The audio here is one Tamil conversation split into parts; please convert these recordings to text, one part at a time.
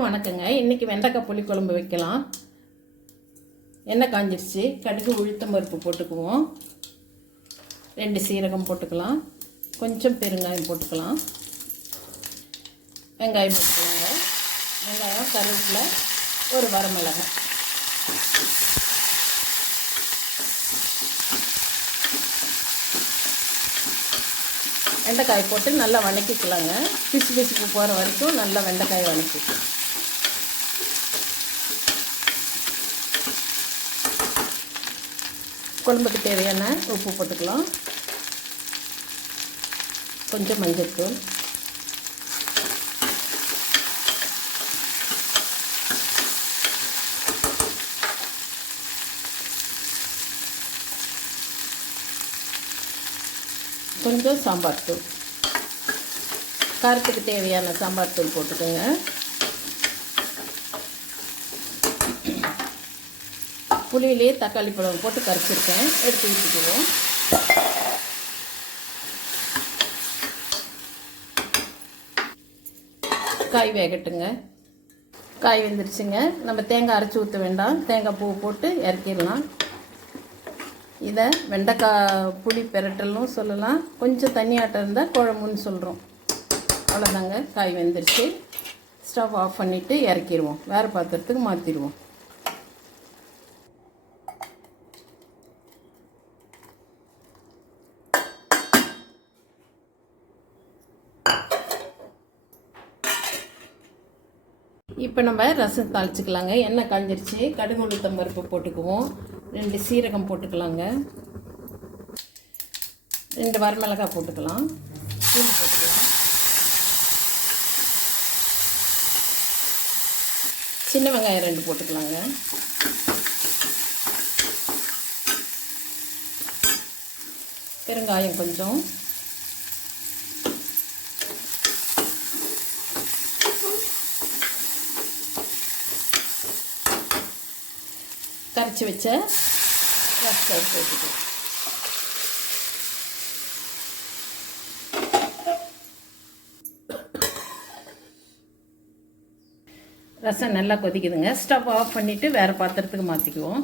வணக்கங்க. இன்னைக்கு வெண்டைக்காய் புளி குழம்பு வைக்கலாம். எண்ணெய் காஞ்சிருச்சு. கடுகு உளுத்தம் பருப்பு போட்டுக்குவோம். ரெண்டு சீரகம் போட்டுக்கலாம். கொஞ்சம் பெருங்காயம் போட்டுக்கலாம். வெங்காயம் போட்டுக்கலாங்க. வெங்காயம் கருவேப்பில் ஒரு வரமிளகாய். வெண்டைக்காய் போட்டு நல்லா வதக்கிக்கலாங்க பிசு பிசுப்பு போகிற வரைக்கும் நல்லா வெண்டைக்காய் வணக்கிக்கலாம். குழம்புக்கு தேவையான உப்பு போட்டுக்கலாம். கொஞ்சம் மஞ்சள்தூள் கொஞ்சம் சாம்பார் தூள். காரத்துக்கு தேவையான சாம்பார் தூள் போட்டுக்கோங்க. புளியிலே தக்காளி பழம் போட்டு கரைச்சிருக்கேன். எடுத்து ஊற்றிக்குவோம் காய் வேகட்டுங்க. காய் வெந்துருச்சுங்க. நம்ம தேங்காய் அரைச்சி ஊற்ற வேண்டாம். தேங்காய் பூ போட்டு இறக்கிடலாம். இதை வெண்டைக்காய் புளி பெரட்டலும் சொல்லலாம். கொஞ்சம் தண்ணியாட்டம் இருந்தால் குழம்புன்னு சொல்கிறோம் அவ்வளோதாங்க காய் வெந்துருச்சு. ஸ்டவ் ஆஃப் பண்ணிவிட்டு இறக்கிடுவோம். வேறு பாத்திரத்துக்கு மாற்றிடுவோம் இப்போ நம்ம ரசம் தாளிச்சுக்கலாங்க. எண்ணெய் காஞ்சிருச்சு. கடுகு உளுத்தம் பருப்பு போட்டுக்குவோம். ரெண்டு சீரகம் போட்டுக்கலாங்க. ரெண்டு வரமிளகாய் போட்டுக்கலாம். தூள் போட்டுக்கலாம். சின்ன வெங்காயம் ரெண்டு போட்டுக்கலாங்க. பெருங்காயம் கொஞ்சம். கரைச்சி வச்ச ரசத்தை போட்டுக்கலாம் ரசம் நல்லா கொதிக்குதுங்க. ஸ்டவ் ஆஃப் பண்ணிவிட்டு வேறு பாத்திரத்துக்கு மாற்றிக்குவோம்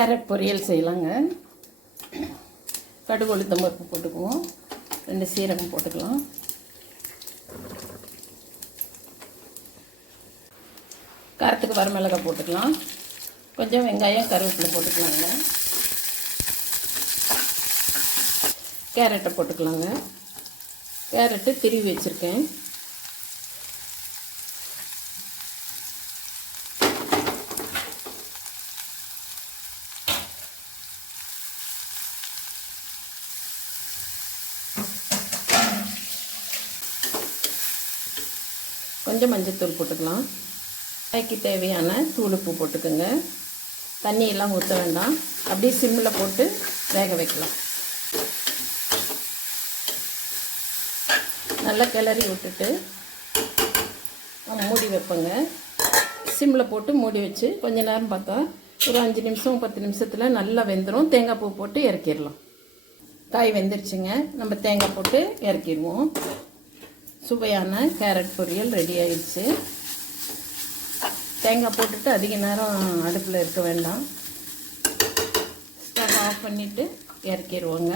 கேரட் பொரியல் செய்யலாங்க. கடுகு உளுத்தம் பருப்பு போட்டுக்குவோம். ரெண்டு சீரகம் போட்டுக்கலாம். காரத்துக்கு வரமிளகாய் போட்டுக்கலாம். கொஞ்சம் வெங்காயம் கருவேப்பிலை போட்டுக்கலாங்க. கேரட்டை போட்டுக்கலாங்க. கேரட்டு திருவி வச்சுருக்கேன். கொஞ்சம் மஞ்சத்தூள் போட்டுக்கலாம். காய்க்கு தேவையான தூள் உப்பு போட்டுக்கோங்க. தண்ணியெல்லாம் ஊற்ற வேண்டாம். அப்படியே சிம்மில் போட்டு வேக வைக்கலாம். நல்லா கிளறி விட்டுட்டு மூடி வைப்பேங்க. சிம்மில் போட்டு மூடி வச்சு கொஞ்ச நேரம் பார்த்தா ஒரு அஞ்சு நிமிஷம் பத்து நிமிஷத்தில் நல்லா வெந்துடும் தேங்காய் பூ போட்டு இறக்கிடலாம். காய் வெந்துருச்சுங்க. நம்ம தேங்காய் போட்டு இறக்கிடுவோம். சுவையான கேரட் பொரியல் ரெடி ஆயிடுச்சு. தேங்காய் போட்டுட்டு அதிக நேரம் அடுப்பில் இருக்க வேண்டாம். ஸ்டவ் ஆஃப் பண்ணிவிட்டு இறக்கிடுவோங்க.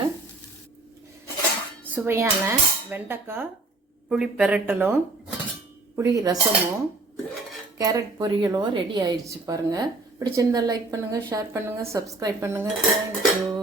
சுவையான வெண்டைக்காய் புளி பெரட்டலும் புளி ரசமும் கேரட் பொரியலும் ரெடி ஆயிடுச்சு பாருங்கள் பிடிச்சிருந்தால் லைக் பண்ணுங்கள் ஷேர் பண்ணுங்கள் சப்ஸ்கிரைப் பண்ணுங்கள் தேங்க்யூ